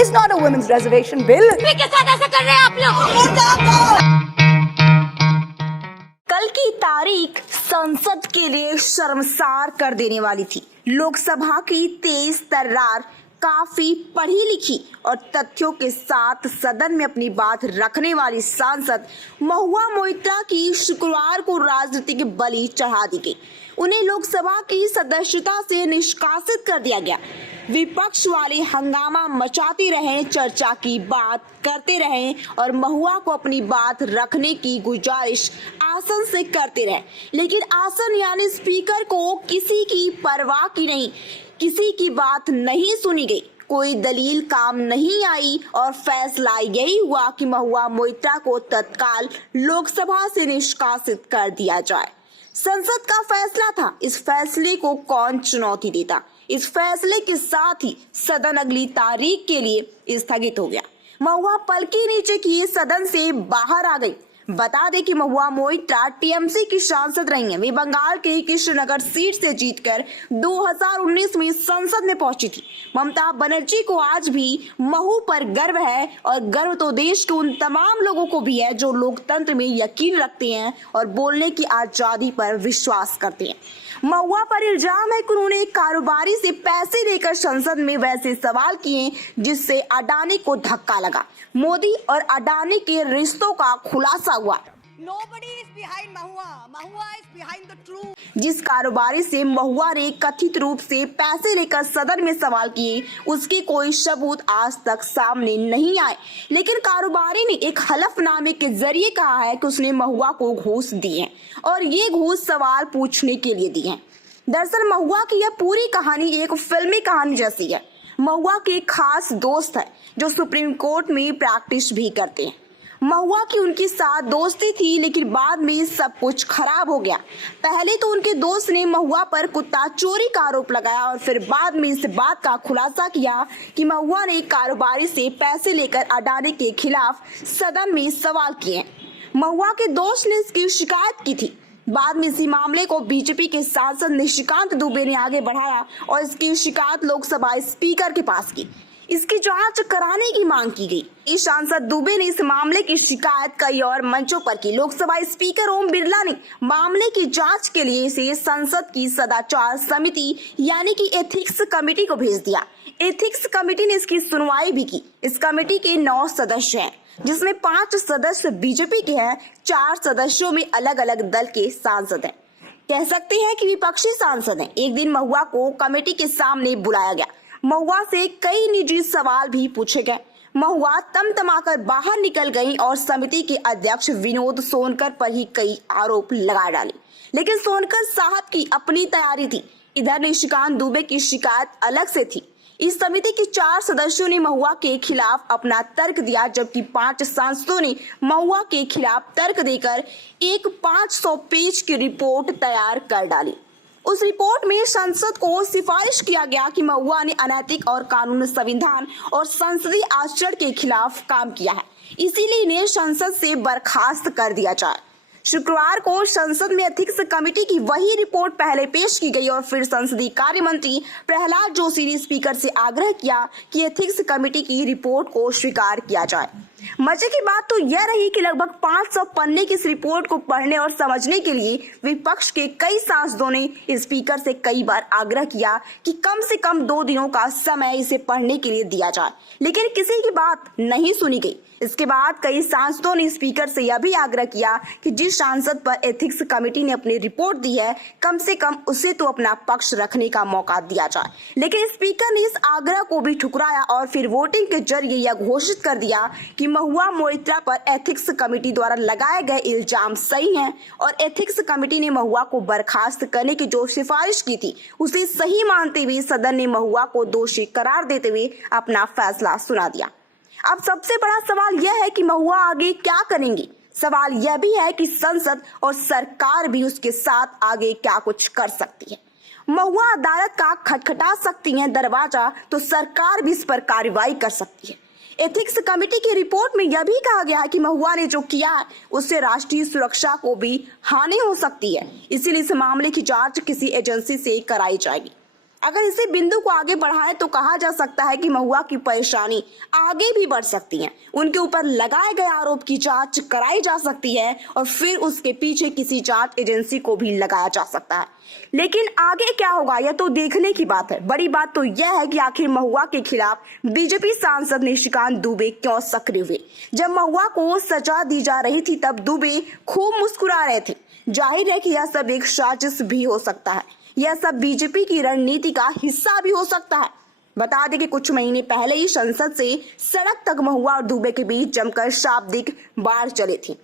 It's not a women's reservation bill. के साथ ऐसा कर रहे हैं आप लोग। कल की तारीख संसद के लिए शर्मसार कर देने वाली थी। लोकसभा की तेज तर्रार, काफी पढ़ी लिखी और तथ्यों के साथ सदन में अपनी बात रखने वाली सांसद महुआ मोइत्रा की शुक्रवार को राजनीतिक बलि चढ़ा दी गई। उन्हें लोकसभा की सदस्यता से निष्कासित कर दिया गया। विपक्ष वाले हंगामा मचाते रहे, चर्चा की बात करते रहे और महुआ को अपनी बात रखने की गुजारिश आसन से करते रहे, लेकिन आसन यानी स्पीकर को किसी की परवाह की नहीं, किसी की बात नहीं सुनी गई, कोई दलील काम नहीं आई और फैसला यही हुआ कि महुआ मोइत्रा को तत्काल लोकसभा से निष्कासित कर दिया जाए। संसद का फैसला था, इस फैसले को कौन चुनौती देता। इस फैसले के साथ ही सदन अगली तारीख के लिए स्थगित हो गया। महुआ पलके नीचे किए सदन से बाहर आ गई। बता दें कि महुआ मोइत्रा टीएमसी की सांसद रही हैं। वे बंगाल के कृष्णनगर सीट से जीतकर 2019 में संसद में पहुंची थी। ममता बनर्जी को आज भी महू पर गर्व है और गर्व तो देश के उन तमाम लोगों को भी है जो लोकतंत्र में यकीन रखते हैं और बोलने की आजादी पर विश्वास करते हैं। महुआ पर इल्जाम है कि उन्होंने एक कारोबारी से पैसे लेकर संसद में वैसे सवाल किए जिससे अडानी को धक्का लगा। मोदी और अडानी के रिश्तों का खुलासा हुआ। Nobody is behind Mahua. Mahua is behind the truth. जिस कारोबारी से महुआ ने कथित रूप से पैसे लेकर सदन में सवाल किए, उसके कोई सबूत आज तक सामने नहीं आए, लेकिन कारोबारी ने एक हलफनामे के जरिए कहा है कि उसने महुआ को घूस दी है और ये घूस सवाल पूछने के लिए दी है। दरअसल महुआ की यह पूरी कहानी एक फिल्मी कहानी जैसी है। महुआ के खास दोस्त है जो सुप्रीम कोर्ट में प्रैक्टिस भी करते हैं। महुआ की उनके साथ दोस्ती थी, लेकिन बाद में सब कुछ खराब हो गया। पहले तो उनके दोस्त ने महुआ पर कुत्ता चोरी का आरोप लगाया और फिर बाद में इस बात का खुलासा किया कि महुआ ने कारोबारी से पैसे लेकर अडानी के खिलाफ सदन में सवाल किए। महुआ के दोस्त ने इसकी शिकायत की थी। बाद में इसी मामले को बीजेपी के सांसद निशिकांत दुबे ने आगे बढ़ाया और इसकी शिकायत लोकसभा स्पीकर के पास की। इसकी जांच कराने की मांग की गई। इस सांसद दुबे ने इस मामले की शिकायत कई और मंचों पर की। लोकसभा स्पीकर ओम बिरला ने मामले की जांच के लिए इसे संसद की सदाचार समिति यानी कि एथिक्स कमेटी को भेज दिया। एथिक्स कमेटी ने इसकी सुनवाई भी की। इस कमेटी के 9 सदस्य हैं, जिसमें 5 सदस्य बीजेपी के हैं, 4 सदस्यों में अलग अलग दल के सांसद हैं। कह सकते हैं कि विपक्षी सांसद हैं। एक दिन महुआ को कमेटी के सामने बुलाया गया। महुआ से कई निजी सवाल भी पूछे गए। महुआ तमतमाकर बाहर निकल गई और समिति के अध्यक्ष विनोद सोनकर पर ही कई आरोप लगा डाले, लेकिन सोनकर साहब की अपनी तैयारी थी। इधर निशिकांत दुबे की शिकायत अलग से थी। इस समिति के 4 सदस्यों ने महुआ के खिलाफ अपना तर्क दिया, जबकि 5 सांसदों ने महुआ के खिलाफ तर्क देकर एक 500 पेज की रिपोर्ट तैयार कर डाली। उस रिपोर्ट में संसद को सिफारिश किया गया कि महुआ ने अनैतिक और कानून, संविधान और संसदीय आचरण के खिलाफ काम किया है, इसीलिए इन्हें संसद से बर्खास्त कर दिया जाए। शुक्रवार को संसद में एथिक्स कमेटी की वही रिपोर्ट पहले पेश की गई और फिर संसदीय कार्य मंत्री प्रहलाद जोशी ने स्पीकर से आग्रह किया कि एथिक्स कमेटी की रिपोर्ट को स्वीकार किया जाए। मजे की बात तो यह रही कि लगभग 500 पन्ने की इस रिपोर्ट को पढ़ने और समझने के लिए विपक्ष के कई सांसदों ने स्पीकर से कई बार आग्रह किया कि कम से कम 2 दिनों का समय इसे पढ़ने के लिए दिया जाए, लेकिन किसी की बात नहीं सुनी गई। इसके बाद कई सांसदों ने स्पीकर से यह भी आग्रह किया कि जिस सांसद पर एथिक्स कमेटी ने अपनी रिपोर्ट दी है, कम से कम उसे तो अपना पक्ष रखने का मौका दिया जाए, लेकिन स्पीकर ने इस आग्रह को भी ठुकराया और फिर वोटिंग के जरिए यह घोषित कर दिया कि महुआ मोइत्रा पर एथिक्स कमेटी द्वारा लगाए गए इल्जाम सही हैं और एथिक्स कमेटी ने महुआ को बर्खास्त करने की जो सिफारिश की थी उसे सही मानते हुए सदन ने महुआ को दोषी करार देते हुए अपना फैसला सुना दिया। अब सबसे बड़ा सवाल यह है कि महुआ आगे क्या करेंगी। सवाल यह भी है कि संसद और सरकार भी उसके साथ आगे क्या कुछ कर सकती है। महुआ अदालत का खटखटा सकती है दरवाजा, तो सरकार भी इस पर कार्रवाई कर सकती है। एथिक्स कमेटी की रिपोर्ट में यह भी कहा गया है कि महुआ ने जो किया है उससे राष्ट्रीय सुरक्षा को भी हानि हो सकती है, इसीलिए इस मामले की जांच किसी एजेंसी से कराई जाएगी। अगर इसी बिंदु को आगे बढ़ाएं तो कहा जा सकता है कि महुआ की परेशानी आगे भी बढ़ सकती है। उनके ऊपर लगाए गए आरोप की जांच कराई जा सकती है और फिर उसके पीछे किसी जांच एजेंसी को भी लगाया जा सकता है। लेकिन आगे क्या होगा यह तो देखने की बात है। बड़ी बात तो यह है कि आखिर महुआ के खिलाफ बीजेपी सांसद निशिकांत दुबे क्यों सक्रिय हुए। जब महुआ को सजा दी जा रही थी तब दुबे खूब मुस्कुरा रहे थे। जाहिर है कि यह सब एक साजिश भी हो सकता है, यह सब बीजेपी की रणनीति का हिस्सा भी हो सकता है। बता दें कि कुछ महीने पहले ही संसद से सड़क तक महुआ और दुबे के बीच जमकर शाब्दिक वार चले थे।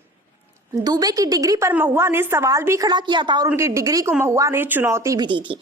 दुबे की डिग्री पर महुआ ने सवाल भी खड़ा किया था और उनकी डिग्री को महुआ ने चुनौती भी दी थी।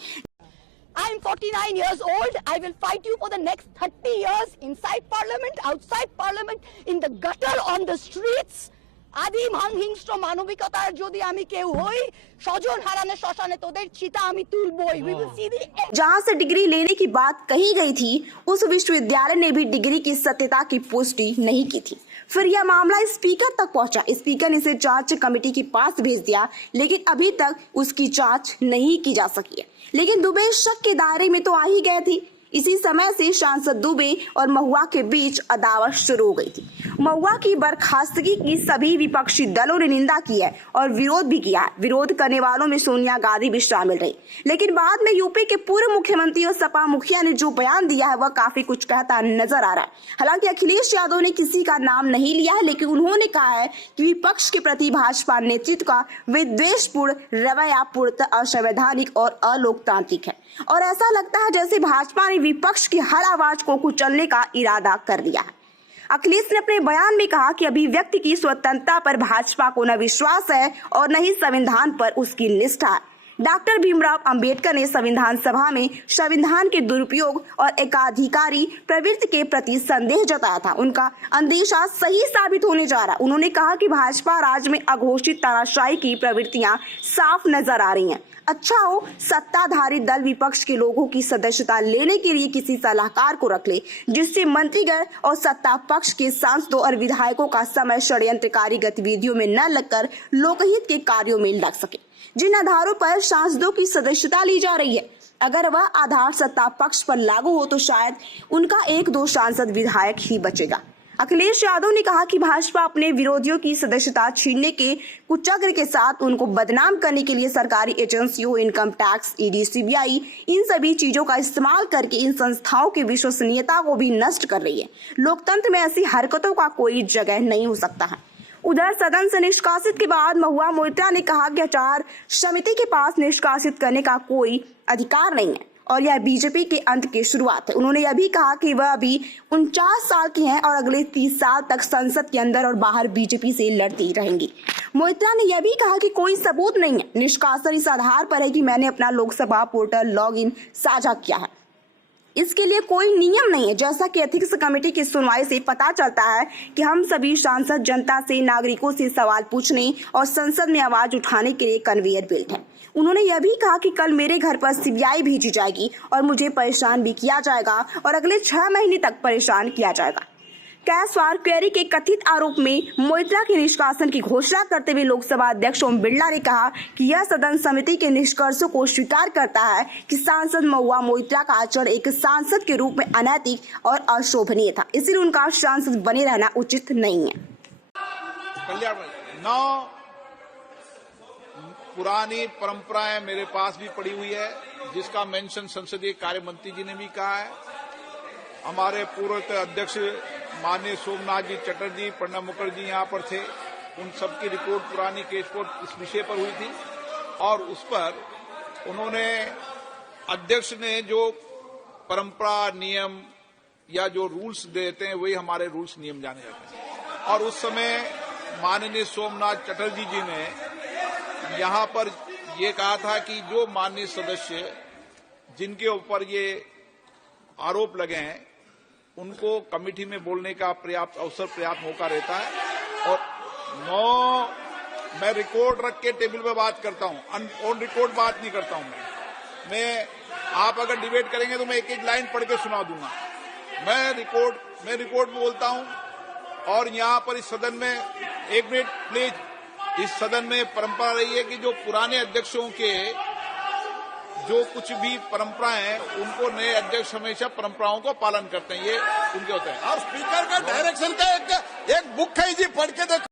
I am 49 years old. I will fight you for the next 30 years inside parliament, outside parliament, in the gutter, on the streets. আদিম হিংস্র মানবিকতার যদি আমি কেউ হই, স্বজন হারানো শ্মশানে তোদের চিতা আমি তুলবই। We will see the end. जहां से डिग्री लेने की बात कही गई थी उस विश्वविद्यालय ने भी डिग्री की सत्यता की पुष्टि नहीं की थी। फिर यह मामला स्पीकर तक पहुंचा। स्पीकर ने इसे जांच कमेटी के पास भेज दिया, लेकिन अभी तक उसकी जांच नहीं की जा सकी है। लेकिन दुबे शक के दायरे में तो आ ही गए थे। इसी समय से सांसद दुबे और महुआ के बीच अदावत शुरू हो गई थी। महुआ की बर्खास्तगी की सभी विपक्षी दलों ने निंदा की है और विरोध भी किया। विरोध करने वालों में सोनिया गांधी भी शामिल रही। लेकिन बाद में यूपी के पूर्व मुख्यमंत्री और सपा मुखिया ने जो बयान दिया है वह काफी कुछ कहता नजर आ रहा है। हालांकि अखिलेश यादव ने किसी का नाम नहीं लिया है, लेकिन उन्होंने कहा है कि विपक्ष के प्रति भाजपा नेतृत्व का विद्वेषपूर्ण रवैया पूर्णतः असंवैधानिक और अलोकतांत्रिक है और ऐसा लगता है जैसे भाजपा ने विपक्ष की हर आवाज को कुचलने का इरादा कर लिया है। अखिलेश ने अपने बयान में कहा कि अभिव्यक्ति की स्वतंत्रता पर भाजपा को न विश्वास है और न ही संविधान पर उसकी निष्ठा है। डॉक्टर भीमराव अंबेडकर ने संविधान सभा में संविधान के दुरुपयोग और एकाधिकारी प्रवृत्ति के प्रति संदेह जताया था। उनका अंदेशा सही साबित होने जा रहा। उन्होंने कहा कि भाजपा राज में अघोषित तानाशाही की प्रवृत्तियां साफ नजर आ रही हैं। अच्छा हो सत्ताधारी दल विपक्ष के लोगों की सदस्यता लेने के लिए किसी सलाहकार को रख ले, जिससे मंत्रीगण और सत्ता पक्ष के सांसदों और विधायकों का समय षड्यंत्रकारी गतिविधियों में न लगकर लोकहित के कार्यों में लग सके। जिन आधारों पर सांसदों की सदस्यता ली जा रही है, अगर वह आधार सत्ता पक्ष पर लागू हो तो शायद उनका 1-2 सांसद विधायक ही बचेगा। अखिलेश यादव ने कहा कि भाजपा अपने विरोधियों की सदस्यता छीनने के कुचक्र के साथ उनको बदनाम करने के लिए सरकारी एजेंसियों, इनकम टैक्स, ईडी, सीबीआई, इन सभी चीजों का इस्तेमाल करके इन संस्थाओं की विश्वसनीयता को भी नष्ट कर रही है। लोकतंत्र में ऐसी हरकतों का कोई जगह नहीं हो सकता है। उधर सदन से निष्कासित के बाद महुआ मोइत्रा ने कहा कि आचार समिति के पास निष्कासित करने का कोई अधिकार नहीं है और यह बीजेपी के अंत की शुरुआत है। उन्होंने यह भी कहा कि वह अभी 49 साल की हैं और अगले 30 साल तक संसद के अंदर और बाहर बीजेपी से लड़ती रहेंगी। मोइत्रा ने यह भी कहा कि कोई सबूत नहीं है, निष्कासन इस आधार पर है कि मैंने अपना लोकसभा पोर्टल लॉगिन साझा किया है। इसके लिए कोई नियम नहीं है। जैसा कि एथिक्स कमेटी की सुनवाई से पता चलता है कि हम सभी सांसद जनता से, नागरिकों से सवाल पूछने और संसद में आवाज उठाने के लिए कन्वेयर बेल्ट है। उन्होंने यह भी कहा कि कल मेरे घर पर सीबीआई भेजी जाएगी और मुझे परेशान भी किया जाएगा और अगले 6 महीने तक परेशान किया जाएगा। कैश फॉर क्वेरी के कथित आरोप में मोइत्रा के निष्कासन की घोषणा करते हुए लोकसभा अध्यक्ष ओम बिरला ने कहा कि यह सदन समिति के निष्कर्षों को स्वीकार करता है कि सांसद महुआ मोइत्रा का आचरण एक सांसद के रूप में अनैतिक और अशोभनीय था, इसलिए उनका सांसद बने रहना उचित नहीं है। पुरानी परंपराएं मेरे पास भी पड़ी हुई है, जिसका मेंशन संसदीय कार्य मंत्री जी ने भी कहा है। हमारे पूर्व अध्यक्ष माननीय सोमनाथ जी चटर्जी, प्रणब मुखर्जी यहाँ पर थे। उन सबकी रिपोर्ट पुरानी केस रिपोर्ट इस विषय पर हुई थी और उस पर उन्होंने अध्यक्ष ने जो परंपरा नियम या जो रूल्स देते हैं वही हमारे रूल्स नियम जाने जाते हैं। और उस समय माननीय सोमनाथ चटर्जी जी ने यहाँ पर ये कहा था कि जो माननीय सदस्य जिनके ऊपर ये आरोप लगे हैं उनको कमेटी में बोलने का पर्याप्त अवसर, पर्याप्त मौका रहता है। और मैं रिकॉर्ड रख के टेबल पे बात करता हूँ, ऑन रिकॉर्ड बात नहीं करता हूँ। मैं आप अगर डिबेट करेंगे तो मैं एक एक लाइन पढ़ के सुना दूंगा। मैं रिकॉर्ड बोलता हूँ। और यहाँ पर इस सदन में 1 मिनट प्लीज, इस सदन में परंपरा रही है कि जो पुराने अध्यक्षों के जो कुछ भी परंपराएं हैं उनको नए अध्यक्ष हमेशा परंपराओं को पालन करते हैं, ये उनके होते हैं। और स्पीकर का डायरेक्शन का एक बुक है जी, पढ़ के देखो।